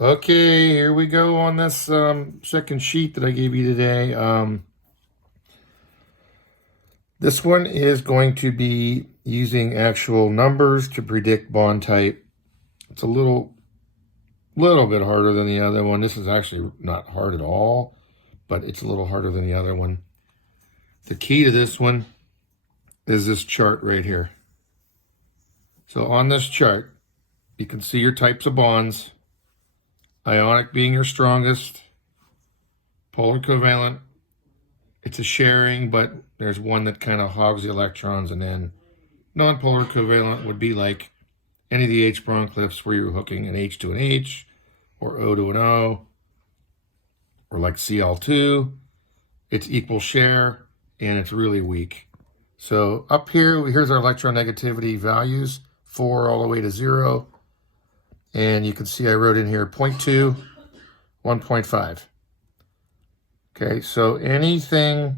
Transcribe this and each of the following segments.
Okay, here we go on this second sheet that I gave you today. This one is going to be using actual numbers to predict bond type. It's a little bit harder than the other one. This is actually not hard at all, but it's a little harder than the other one. The key to this one is this chart right here. So on this chart, you can see your types of bonds. Ionic being your strongest, polar covalent, it's a sharing, but there's one that kind of hogs the electrons, and then non-polar covalent would be like any of the H Bromcliffs where you're hooking an H to an H, or O to an O, or like Cl2. It's equal share, and it's really weak. So up here, here's our electronegativity values, 4 all the way to 0. And you can see I wrote in here 0.2, 1.5. Okay, so anything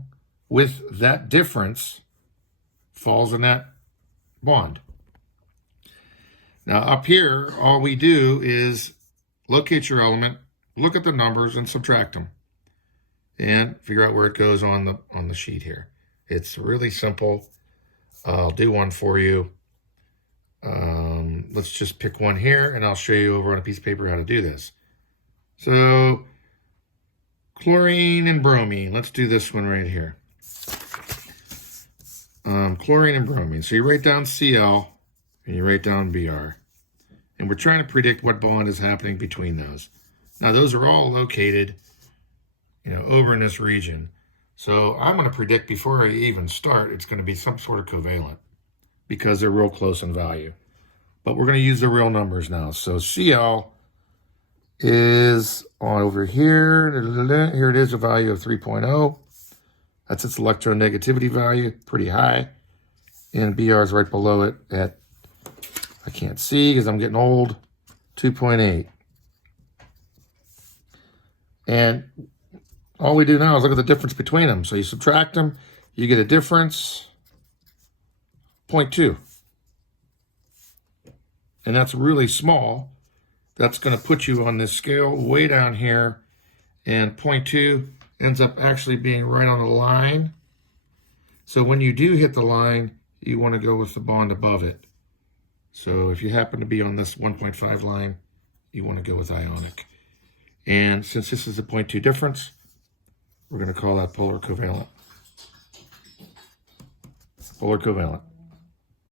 with that difference falls in that bond. Now up here, all we do is locate your element, look at the numbers, and subtract them, and figure out where it goes on the sheet here. It's really simple. I'll do one for you. Let's just pick one here, and I'll show you over on a piece of paper how to do this. So chlorine and bromine. Let's do this one right here. Chlorine and bromine. So you write down Cl and you write down Br. And we're trying to predict what bond is happening between those. Now those are all located, over in this region. So I'm going to predict before I even start, it's going to be some sort of covalent because they're real close in value. But we're going to use the real numbers now. So Cl is on over here. Here it is, a value of 3.0. That's its electronegativity value, pretty high. And Br is right below it at, I can't see because I'm getting old, 2.8. And all we do now is look at the difference between them. So you subtract them, you get a difference, 0.2. And that's really small. That's going to put you on this scale way down here, and 0.2 ends up actually being right on the line. So when you do hit the line, you want to go with the bond above it. So if you happen to be on this 1.5 line, you want to go with ionic. And since this is a 0.2 difference, we're going to call that polar covalent. Polar covalent.